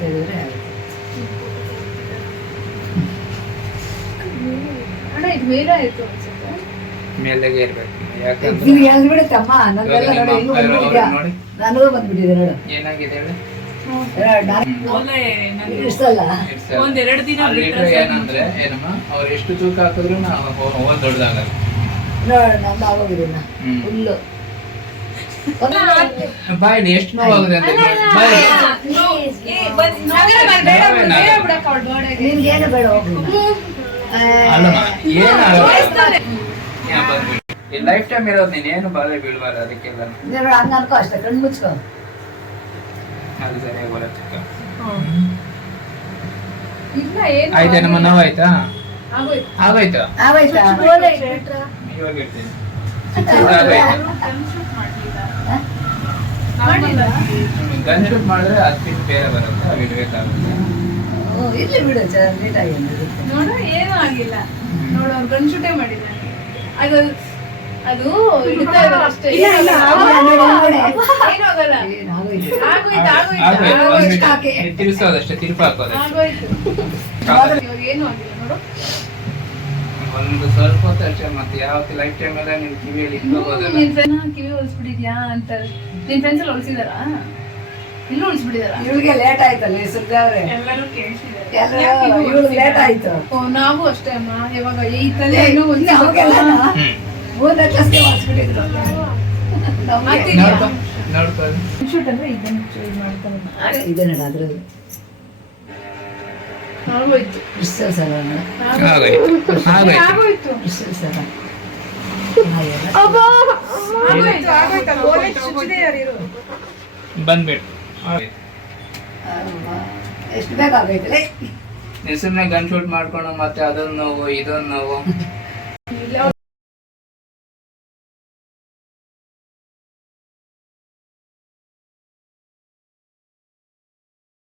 ತೆಗೆದ್ರೆ ಆಗುತ್ತೆ. ಅಣ್ಣ ಇದು ಮೇಲೆ ಆಯ್ತು ಅನ್ಸುತ್ತೆ. ಮೇಲೆಗೆ ಇರ್ಬೇಕು ಯಾಕಂದ್ರೆ ಇದು ಎಲ್ಲಿ ಬಿಡುತ್ತಮ್ಮ ನಂದೆಲ್ಲ ನೋಡಿ ಹೆಂಗ್ ಬಂದ್ಬಿಟ್ಟಿದ್ಯಾ. ನೋಡಿ ನನಗೂ ಬಂದ್ಬಿಟ್ಟಿದೆ ನೋಡು. ಏನಾಗಿದೆ ಹೇಳಿ ಇಷ್ಟಲ್ಲ ಒಂದೆರಡು ದಿನ ಏನಂದ್ರೆ ಏನಮ್ಮ ಅವ್ರು ಎಷ್ಟು ತೂಕ ಹಾಕಿದ್ರು ಹೋಲ್ ದೊಡ್ಡದಾಗಲ್ಲ ನೋಡು ನಮ್ದು ಆಗೋಗಿದೆ ಫುಲ್ಲು. ಬಾಯಿ ಎಷ್ಟು ನೋವಾಗಿದೆ ಅಂತ ನಿನ್ಗೇನು ಬೇಡ ಹೋಗ್ಲಿ. ಅಲ್ಲಮ್ಮ ಏನಾಗುತ್ತೆ ಲೈಫ್ ಟೈಮ್ ಇರೋದು ನೀನೇನು ಬಾಧೆ ಬೀಳ್ಬಾರ್ದು ಅದಕ್ಕೆಲ್ಲ ನೀನು ಹಂಗ ಅನ್ಕೋ ಅಷ್ಟೇ ಕಣ್ಣು ಮುಚ್ಕೋ. ಅದು ಸರಿಯಾಗಿ ಬರುತ್ತೆ ಇಲ್ಲ ಏನು ಆಯ್ತೇನಮ್ಮ ನೋವಾಯ್ತಾ ಆಗೋಯ್ತು. ಆಗೋಯ್ತು ಆಗೋಯ್ತಾ? ಇವಾಗ ಇರ್ತೀನಿ ಗನ್ ಶೂಟ್ ಮಾಡಿದ್ರೆ ಅದಕ್ಕಿಂತ ಬೇರೆ ಬರುತ್ತೆ ಅವು ಇಡ್ಬೇಕಾಗುತ್ತೆ. ಇಲ್ಲಿ ಬಿಡು ನೀಟಾಗಿ ಇರುತ್ತೆ. ನೋಡು ಏನೂ ಆಗಿಲ್ಲ. ನೋಡು ಅವ್ರು ಗನ್ಶೂಟೇ ಮಾಡಿದ್ದಾನೆ. ಅದು ಅದು ಹಿಡಿತಾ ಇದ್ದಾರೆ ಅಷ್ಟೇ. ಏನೂ ಆಗಲ್ಲ. ಏನಾಗೋಯ್ತು? ಆಗೋಯ್ತು. ತಿರ್ಸೋದಷ್ಟೇ ತಿರುಪು ಹಾಕೋದಷ್ಟೇ ಆಗೋಯ್ತು. ಇವಾಗ ಏನೂ ಆಗಿಲ್ಲ ನೋಡು. ಒಂದು ಸ್ವಲ್ಪ ಹೊತ್ತು ಅಷ್ಟೇ ಮತ್ತೆ ಯಾವತ್ತು ಲೈಫ್ ಟೈಮ್ ಎಲ್ಲ ನಿನ್ ಕಿವಿಯಲ್ಲಿ ಇಟ್ಕೋಬೋದಲ್ಲ. ನಿನ್ ಫ್ರೆಂಡ್ ಕಿವಿ ಹೊಲಿಸ್ಬಿಟ್ಟಿದ್ಯಾ ಅಂತಾರೆ. ನಿನ್ ಫ್ರೆಂಡ್ಸ್ ಎಲ್ಲ ಹೊಲಿಸಿದಾರ ಇಲ್ಲೂ ಹೊಲಿಸ್ಬಿಟ್ಟಿದಾರ. ಇವಳಿಗೆ ಲೇಟ್ ಆಯ್ತಲ್ಲ ಸುದ್ದಾವ್ರೆ ಎಲ್ಲರೂ ಕೇಳಿಸಿದ್ದಾರೆ. ಇವಳು ಲೇಟ್ ಆಯ್ತು. ನಾವು ಅಷ್ಟೇ ಅಮ್ಮ. ಯಾವಾಗ ಈತಲ್ಲೇ ಇನ್ನೂ ಮೂರನೇ ಕ್ಲಾಸ್ಗೆ ಮಾಡಿಸ್ಬಿಟ್ಟಿದ್ರು. ನೋಡ್ಕೊ ಶೂಟ್ ಅಂದ್ರೆ ಇದನ್ನು ಚೂಸ್ ಮಾಡ್ತಾರೆ. ಇದೆ ನೋಡು ಅದ್ರಲ್ಲಿ ಆಗೋಯ್ತು. ಕ್ರಿಸ್ಟಲ್ ಸರ ಆಗೋಯ್ತು. ಕ್ರಿಸ್ಟಲ್ ಸರ ಬಂದ್ಬಿಟ್ಟು ಎಷ್ಟು ಬೇಕಾಗೈತೆ ಸುಮ್ಮನೆ ಗನ್ ಶೂಟ್ ಮಾಡ್ಕೊಂಡು ಮತ್ತೆ ಅದೊಂದು ನೋವು ಇದೊಂದು ನೋವು